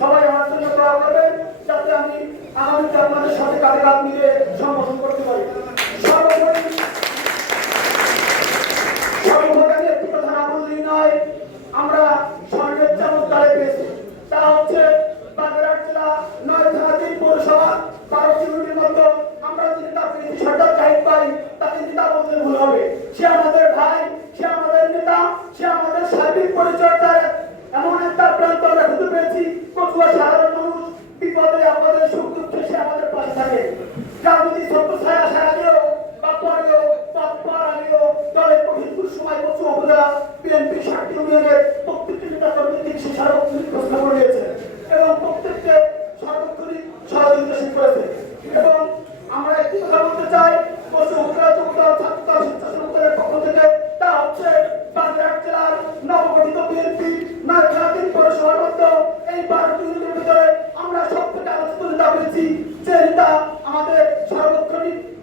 সবাই আমার জন্য দোয়া যাতে আমি আগামীতে আপনাদের সাথে কাজে কাঁধ মিলে সম্বোধন করতে পারি।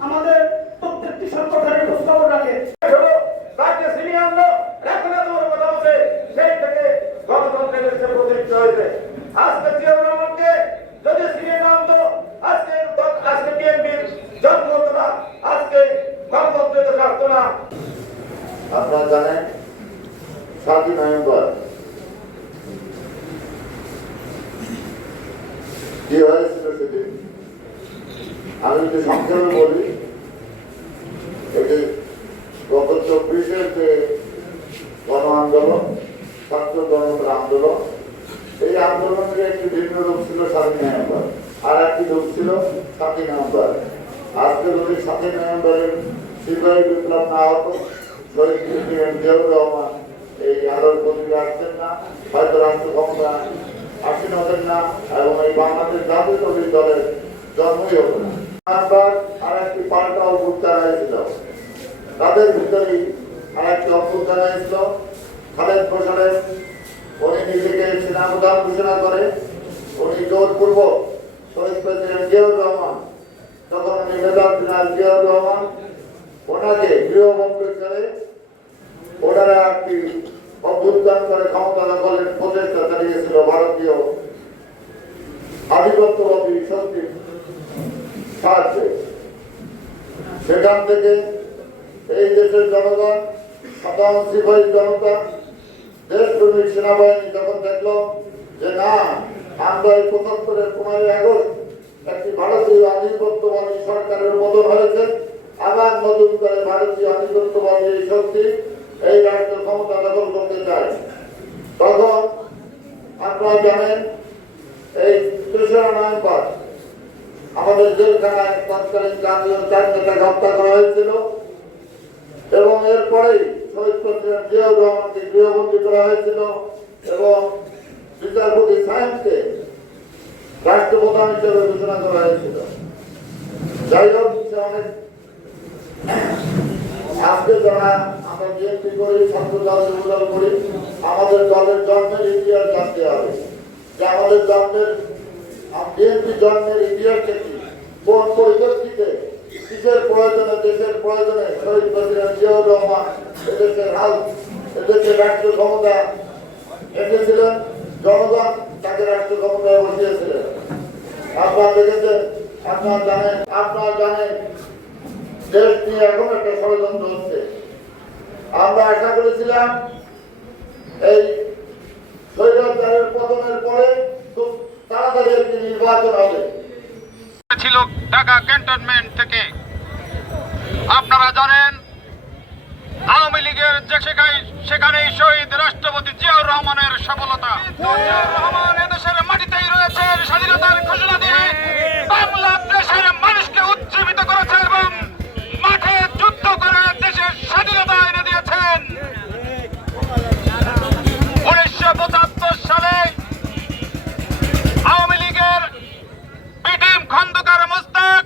আমাদের প্রত্যেকটি সংগঠনের খোঁজখবর রাখে। রাজ্যে সিনিয়র লোক এখন এত বড় কথা বলছে। সেই থেকে গণতন্ত্রের দেশে প্রতিষ্ঠিত হয়েছে। আজকে জিয়াউর রহমানকে যদি সিনিয়র নাম তো আজকে আজকে বিএনপির জন্ম হতো না আজকে গণতন্ত্রের দেশ আসতো না। আপনারা জানেন সাতই নভেম্বর কি হয়েছিল সেদিন? আমি যদি সংক্ষেপে বলি ছাত্র জনতার আন্দোলন? এই আন্দোলনের একটি ভিন্ন রূপ ছিল সাতই নভেম্বর আর একটি রূপ ছিল সাতই নভেম্বর আজকে যদি সাতই নভেম্বরের সিপাহী বিপ্লব না হতো রহমান এই আলোর প্রতিকে আসছেন না, হয়তো রাষ্ট্র ক্ষমতা আসীন হতেন না এবং এই বাংলাদেশ জাতীয়তাবাদী দলের জন্মই হতো না। আর একটি পাল্টা অভ্যুত্থান হয়েছিল তাদের ভিতরেই আর একটি অভ্যুত্থান হয়েছিল খালেদ প্রসারের উনি নিজেকে সেনাপ্রধান ঘোষণা করে উনি জোরপূর্বক শহীদ প্রেসিডেন্ট জিয়াউর রহমান, তখন উনি মেজর জেনারেল জিয়াউর রহমান, ওনাকে গৃহবন্দী করে ওনারা একটি অভ্যুত্থান করে ক্ষমতা দখলের প্রচেষ্টা চালিয়েছিল ভারতীয় আধিপত্যবাদী শক্তির সাহায্যে। সেখান থেকে এই দেশের জনগণ, সাধারণ সিপাহী জনতা দেশপ্রেমিক সেনাবাহিনী যখন দেখল যে না আমরা এই পঁচাত্তরের পনেরোই আগস্ট একটি ভারতীয় আধিপত্যবাদী সরকারের পতন হয়েছে আবার নতুন করে ভারতীয় আধিপত্যবাদী এই শক্তি এই রাষ্ট্র ক্ষমতা দখল করতে চায়। তখন আপনারা জানেন, এই তেসরা নভেম্বর আমাদের জেলখানায় তৎকালীন জাতীয় চার নেতাকে হত্যা করা হয়েছিল। আমাদের দলের জন্মের জানতে হবে যে আমাদের জন্মের বিএনপি জন্মের কিসের প্রয়োজনে, দেশের প্রয়োজনে শহীদ প্রেসিডেন্ট জিয়াউর রহমান এদেশের হাল, এদেশের রাষ্ট্র ক্ষমতা এসেছিলেন, জনগণ তাকে রাষ্ট্র ক্ষমতায় বসিয়েছিলেন। আপনারা দেখেছেন আপনারা জানেন আপনারা জানেন দেশ নিয়ে এখন একটা ষড়যন্ত্র হচ্ছে। আমরা আশা করেছিলাম এই স্বৈরাচারের পতনের পরে খুব তাড়াতাড়ি একটি নির্বাচন হবে। ছিল ঢাকা ক্যান্টনমেন্ট থেকে। আপনারা জানেন আজকের যে সেখানে সেখানেই শহীদ রাষ্ট্রপতি জিয়াউর রহমানের সফলতা। রহমান এদেশের মাটিতেই রয়েছে স্বাধীনতার ঘোষণা দিয়ে বাংলাদেশের মানুষকে উজ্জীবিত করেছে এবং মাঠে যুদ্ধ করে দেশের স্বাধীনতা এনে দিয়েছেন। উনিশশো পঁচাত্তর সালে আওয়ামী লীগের খন্দকার মোস্তাক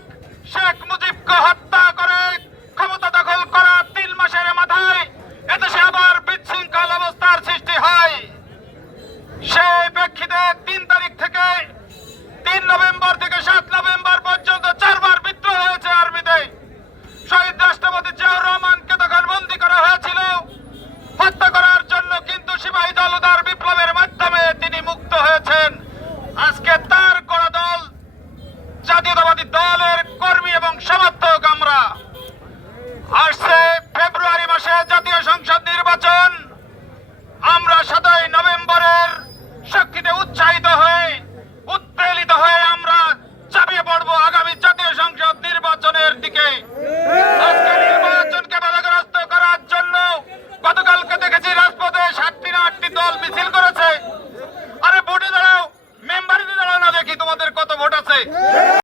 জনতার বিপ্লবের মাধ্যমে তিনি মুক্ত হয়েছেন। আজকে তার করা দল জাতীয়তাবাদী দলের কর্মী এবং সমর্থক আমরা। আসছে ফেব্রুয়ারি মাসে জাতীয় সংসদ নির্বাচন। আমরা সাতই নভেম্বরের শক্তিতে উৎসাহিত হয়ে উৎপেলিত হয়ে আমরা চাপিয়ে পড়ব আগামী জাতীয় সংসদ নির্বাচনের দিকে।